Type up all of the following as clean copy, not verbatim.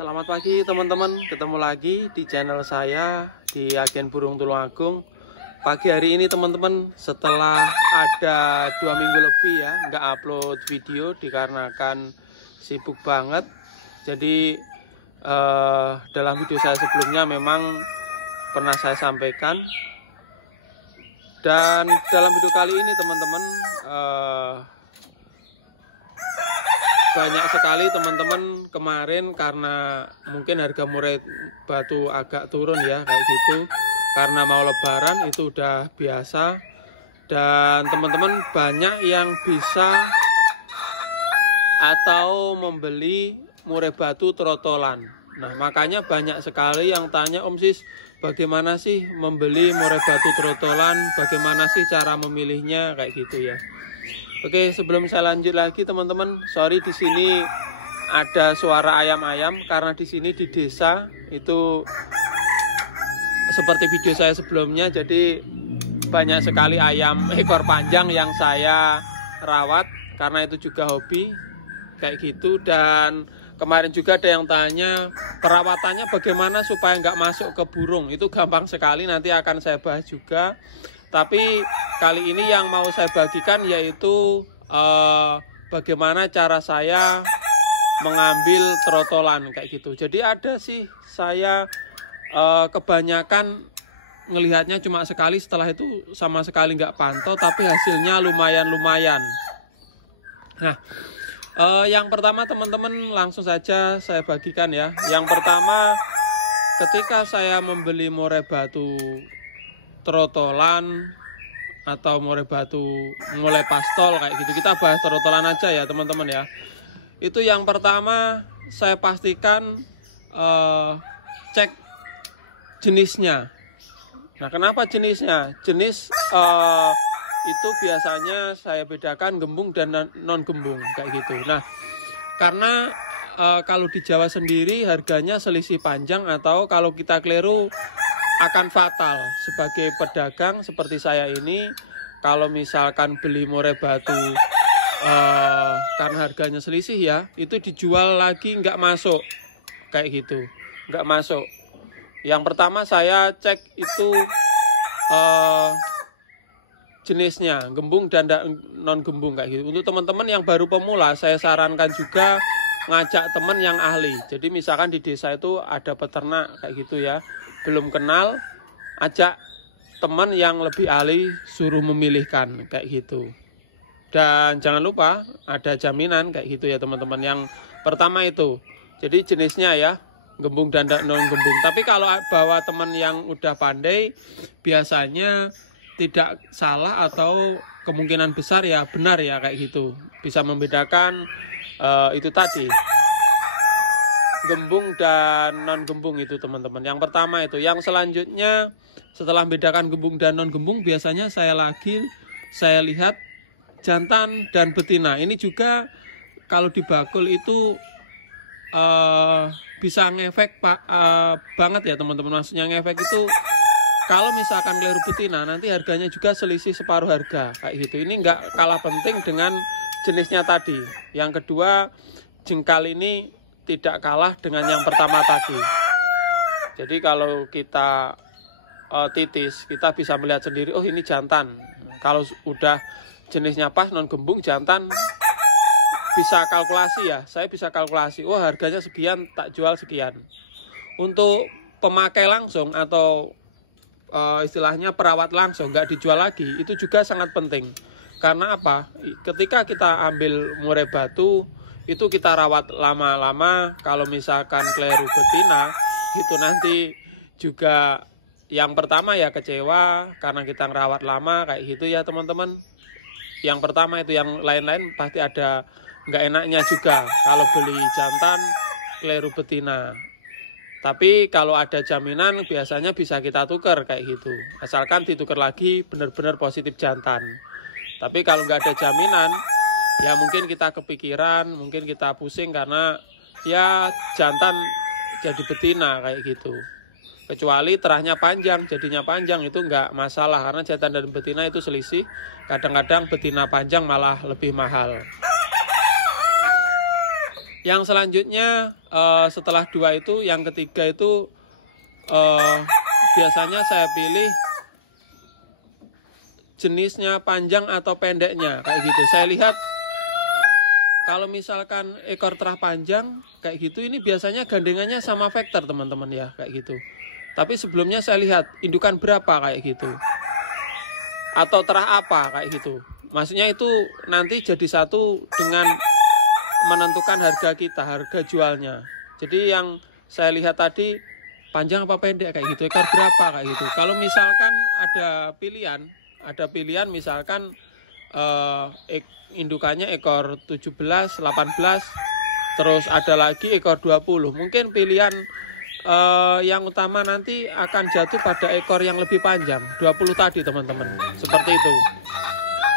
Selamat pagi teman-teman, ketemu lagi di channel saya di Agen Burung Tulungagung. Pagi hari ini teman-teman, setelah ada 2 minggu lebih ya nggak upload video dikarenakan sibuk banget. Jadi dalam video saya sebelumnya memang pernah saya sampaikan, dan dalam video kali ini teman-teman banyak sekali teman-teman kemarin karena mungkin harga murai batu agak turun ya kayak gitu, karena mau lebaran itu udah biasa, dan teman-teman banyak yang bisa atau membeli murai batu trotolan. Nah makanya banyak sekali yang tanya, Om Sis, bagaimana sih membeli murai batu trotolan, bagaimana sih cara memilihnya kayak gitu ya. Oke, sebelum saya lanjut lagi teman-teman, sorry di sini ada suara ayam-ayam karena di sini di desa itu seperti video saya sebelumnya, jadi banyak sekali ayam ekor panjang yang saya rawat karena itu juga hobi kayak gitu. Dan kemarin juga ada yang tanya perawatannya bagaimana supaya nggak masuk ke burung. Itu gampang sekali, nanti akan saya bahas juga. Tapi kali ini yang mau saya bagikan yaitu bagaimana cara saya mengambil trotolan kayak gitu. Jadi ada sih saya kebanyakan ngelihatnya cuma sekali, setelah itu sama sekali nggak pantau, tapi hasilnya lumayan-lumayan. Nah, yang pertama teman-teman langsung saja saya bagikan ya. Yang pertama, ketika saya membeli murai batu trotolan atau murai batu mulai pastol kayak gitu, kita bahas trotolan aja ya teman-teman ya. Itu yang pertama saya pastikan cek jenisnya. Nah kenapa jenisnya? Jenis itu biasanya saya bedakan gembung dan non gembung kayak gitu. Nah karena kalau di Jawa sendiri harganya selisih panjang, atau kalau kita keliru akan fatal. Sebagai pedagang seperti saya ini, kalau misalkan beli murai batu karena harganya selisih ya, itu dijual lagi nggak masuk kayak gitu, nggak masuk. Yang pertama saya cek itu jenisnya gembung dan non gembung kayak gitu. Untuk teman-teman yang baru pemula, saya sarankan juga ngajak teman yang ahli. Jadi misalkan di desa itu ada peternak kayak gitu ya, belum kenal, ajak teman yang lebih ahli, suruh memilihkan kayak gitu. Dan jangan lupa ada jaminan kayak gitu ya teman-teman. Yang pertama itu, jadi jenisnya ya gembung dan non gembung. Tapi kalau bawa teman yang udah pandai, biasanya tidak salah atau kemungkinan besar ya benar ya kayak gitu. Bisa membedakan itu tadi, gembung dan non gembung itu teman-teman. Yang pertama itu. Yang selanjutnya setelah membedakan gembung dan non gembung, biasanya saya lihat jantan dan betina. Ini juga kalau di bakul itu bisa ngefek banget ya teman-teman. Maksudnya ngefek itu kalau misalkan keliru betina, nanti harganya juga selisih separuh harga kayak gitu. Ini nggak kalah penting dengan jenisnya tadi. Yang kedua, jengkal ini tidak kalah dengan yang pertama tadi. Jadi kalau kita titis, kita bisa melihat sendiri, oh ini jantan. Kalau udah jenisnya pas non gembung jantan, bisa kalkulasi ya. Saya bisa kalkulasi, oh harganya sekian, tak jual sekian. Untuk pemakai langsung atau istilahnya perawat langsung, nggak dijual lagi, itu juga sangat penting. Karena apa? Ketika kita ambil murai batu, itu kita rawat lama-lama. Kalau misalkan keliru betina, itu nanti juga yang pertama ya kecewa karena kita ngerawat lama kayak gitu ya teman-teman. Yang pertama itu, yang lain-lain pasti ada nggak enaknya juga kalau beli jantan keliru betina. Tapi kalau ada jaminan biasanya bisa kita tukar kayak gitu, asalkan ditukar lagi benar-benar positif jantan. Tapi kalau nggak ada jaminan, ya mungkin kita kepikiran, mungkin kita pusing karena ya jantan jadi betina kayak gitu. Kecuali terahnya panjang, jadinya panjang, itu nggak masalah karena jantan dan betina itu selisih. Kadang-kadang betina panjang malah lebih mahal. Yang selanjutnya setelah 2 itu, yang ketiga itu biasanya saya pilih jenisnya panjang atau pendeknya kayak gitu. Saya lihat kalau misalkan ekor terah panjang kayak gitu, ini biasanya gandengannya sama vektor teman-teman ya, kayak gitu. Tapi sebelumnya saya lihat indukan berapa kayak gitu, atau terah apa kayak gitu. Maksudnya itu nanti jadi satu dengan menentukan harga kita, harga jualnya. Jadi yang saya lihat tadi panjang apa pendek kayak gitu, ekor berapa kayak gitu. Kalau misalkan ada pilihan misalkan indukannya ekor 17, 18, terus ada lagi ekor 20. Mungkin pilihan yang utama nanti akan jatuh pada ekor yang lebih panjang, 20 tadi teman-teman. Seperti itu.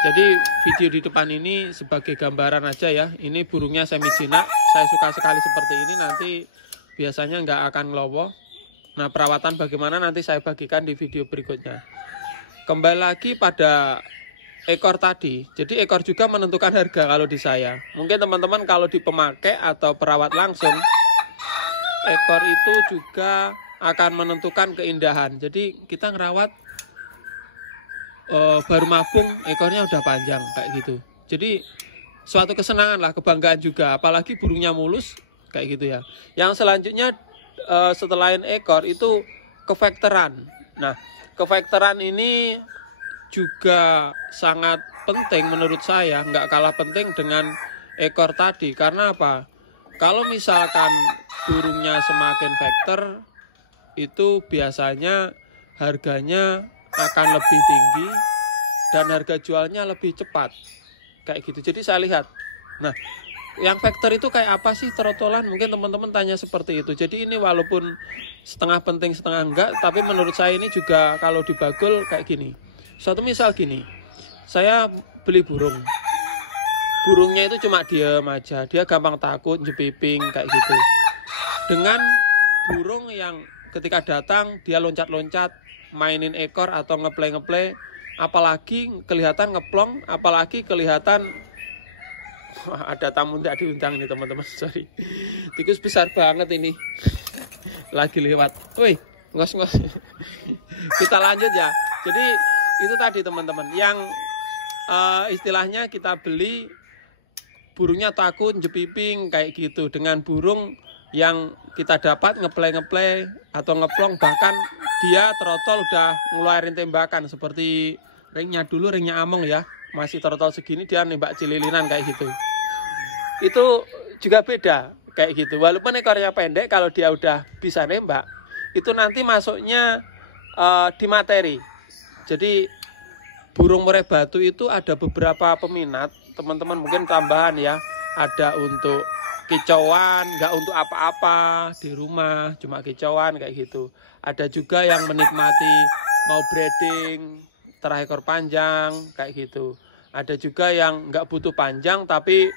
Jadi video di depan ini sebagai gambaran aja ya. Ini burungnya semi jinak. Saya suka sekali seperti ini, nanti biasanya nggak akan ngelowo. Nah, perawatan bagaimana nanti saya bagikan di video berikutnya. Kembali lagi pada ekor tadi. Jadi ekor juga menentukan harga kalau di saya. Mungkin teman-teman kalau di pemakai atau perawat langsung, ekor itu juga akan menentukan keindahan. Jadi kita ngerawat baru mabung ekornya udah panjang kayak gitu. Jadi suatu kesenangan lah, kebanggaan juga. Apalagi burungnya mulus kayak gitu ya. Yang selanjutnya setelah ekor itu kevektoran. Nah, kevektoran ini juga sangat penting menurut saya, nggak kalah penting dengan ekor tadi. Karena apa? Kalau misalkan burungnya semakin vektor, itu biasanya harganya akan lebih tinggi dan harga jualnya lebih cepat kayak gitu. Jadi saya lihat, nah yang vektor itu kayak apa sih trotolan? Mungkin teman-teman tanya seperti itu. Jadi ini walaupun setengah penting setengah enggak, tapi menurut saya ini juga kalau dibagul kayak gini. Suatu misal gini, saya beli burung, burungnya itu cuma diam aja, dia gampang takut, jepiping kayak gitu. Dengan burung yang ketika datang dia loncat-loncat, mainin ekor atau ngeplay, apalagi kelihatan ngeplong, apalagi kelihatan ada tamu tidak diundang nih teman-teman, sorry. Tikus besar banget ini, lagi lewat. Woi, ngos-ngos. Kita lanjut ya. Jadi itu tadi teman-teman, yang istilahnya kita beli burungnya takut, jepiping kayak gitu. Dengan burung yang kita dapat ngeplay atau ngeplong, bahkan dia trotol udah ngeluarin tembakan seperti ringnya dulu, ringnya Among ya, masih trotol segini dia nembak cililinan kayak gitu. Itu juga beda kayak gitu. Walaupun ekornya pendek, kalau dia udah bisa nembak, itu nanti masuknya di materi. Jadi burung murai batu itu ada beberapa peminat, teman-teman mungkin tambahan ya. Ada untuk kicauan, nggak untuk apa-apa di rumah, cuma kicauan kayak gitu. Ada juga yang menikmati mau breeding, terah ekor panjang kayak gitu. Ada juga yang nggak butuh panjang, tapi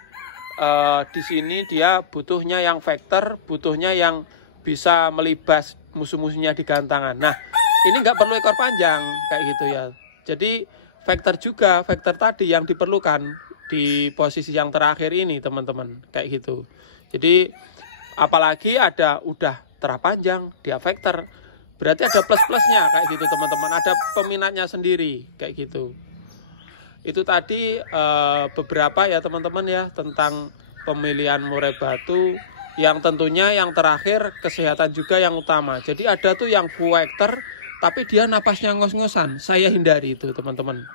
di sini dia butuhnya yang vektor, butuhnya yang bisa melibas musuh-musuhnya di gantangan. Nah, ini nggak perlu ekor panjang kayak gitu ya. Jadi vektor juga, vektor tadi yang diperlukan di posisi yang terakhir ini teman-teman kayak gitu. Jadi apalagi ada udah terah panjang, dia vektor, berarti ada plus-plusnya kayak gitu teman-teman. Ada peminatnya sendiri kayak gitu. Itu tadi beberapa ya teman-teman ya tentang pemilihan murai batu. Yang tentunya yang terakhir kesehatan juga yang utama. Jadi ada tuh yang vektor tapi dia napasnya ngos-ngosan. Saya hindari itu teman-teman.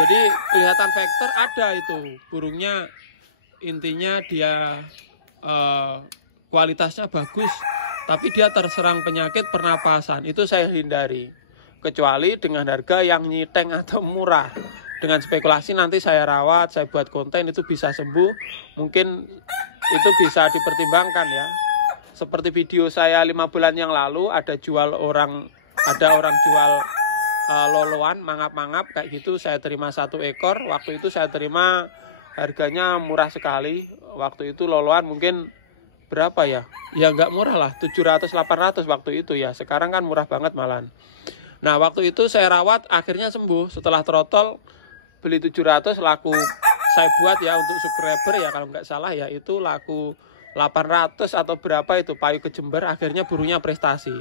Jadi kelihatan vektor ada itu burungnya, intinya dia kualitasnya bagus, tapi dia terserang penyakit pernapasan. Itu saya hindari. Kecuali dengan harga yang nyiteng atau murah. Dengan spekulasi nanti saya rawat, saya buat konten itu bisa sembuh. Mungkin itu bisa dipertimbangkan ya. Seperti video saya 5 bulan yang lalu ada orang jual loloan, mangap-mangap kayak gitu. Saya terima 1 ekor. Waktu itu saya terima harganya murah sekali. Waktu itu loloan mungkin berapa ya? Ya nggak murah lah, 700-800 waktu itu ya. Sekarang kan murah banget malahan. Nah waktu itu saya rawat akhirnya sembuh. Setelah trotol beli 700 laku saya buat ya untuk subscriber ya, kalau nggak salah ya itu laku 800 atau berapa itu payu ke Jember, akhirnya burungnya prestasi.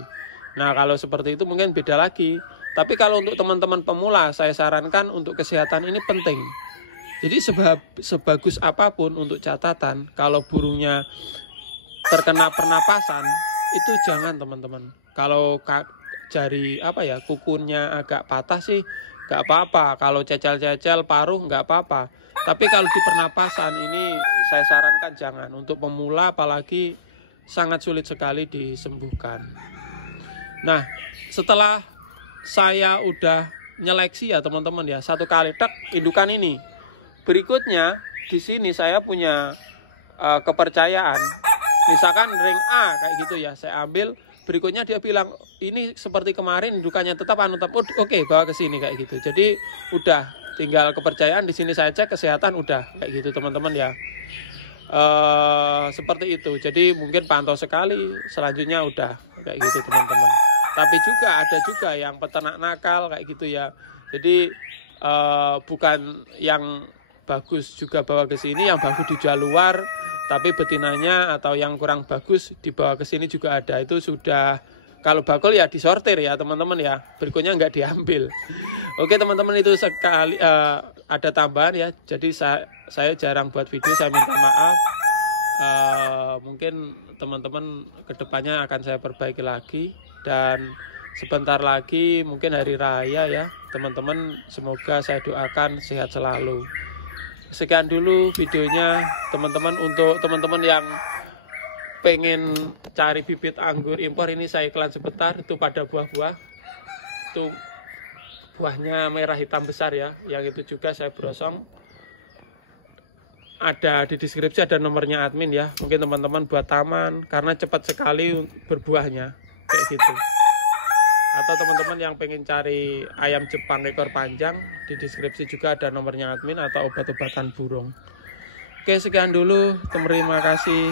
Nah kalau seperti itu mungkin beda lagi. Tapi kalau untuk teman-teman pemula, saya sarankan untuk kesehatan ini penting. Jadi sebagus apapun untuk catatan, kalau burungnya terkena pernapasan, itu jangan teman-teman. Kalau jari kukunnya agak patah sih nggak apa-apa. Kalau cecel-cecel paruh nggak apa-apa. Tapi kalau di pernapasan ini saya sarankan jangan. Untuk pemula apalagi sangat sulit sekali disembuhkan. Nah setelah saya udah nyeleksi ya teman-teman ya, satu kali tek indukan ini. Berikutnya di sini saya punya kepercayaan. Misalkan ring A kayak gitu ya, saya ambil. Berikutnya dia bilang ini seperti kemarin indukannya tetap oke, bawa ke sini kayak gitu. Jadi udah tinggal kepercayaan, di sini saya cek kesehatan udah kayak gitu teman-teman ya. Seperti itu. Jadi mungkin pantau sekali, selanjutnya udah kayak gitu teman-teman. Tapi juga ada juga yang peternak nakal kayak gitu ya. Jadi bukan yang bagus juga bawa ke sini, yang bagus dijual luar, tapi betinanya atau yang kurang bagus dibawa ke sini juga ada. Itu sudah, kalau bakul ya disortir ya teman-teman ya, berikutnya nggak diambil. Oke teman-teman, itu sekali ada tambahan ya. Jadi saya jarang buat video, saya minta maaf. Mungkin teman-teman kedepannya akan saya perbaiki lagi. Dan sebentar lagi mungkin hari raya ya teman-teman, semoga saya doakan sehat selalu. Sekian dulu videonya teman-teman. Untuk teman-teman yang pengen cari bibit anggur impor, ini saya iklan sebentar. Itu pada buah-buah, itu buahnya merah hitam besar ya, yang itu juga saya brosong. Ada di deskripsi, ada nomornya admin ya. Mungkin teman-teman buat taman, karena cepat sekali berbuahnya kayak gitu. Atau teman-teman yang pengen cari ayam Jepang ekor panjang, di deskripsi juga ada nomornya admin, atau obat-obatan burung. Oke, sekian dulu, terima kasih.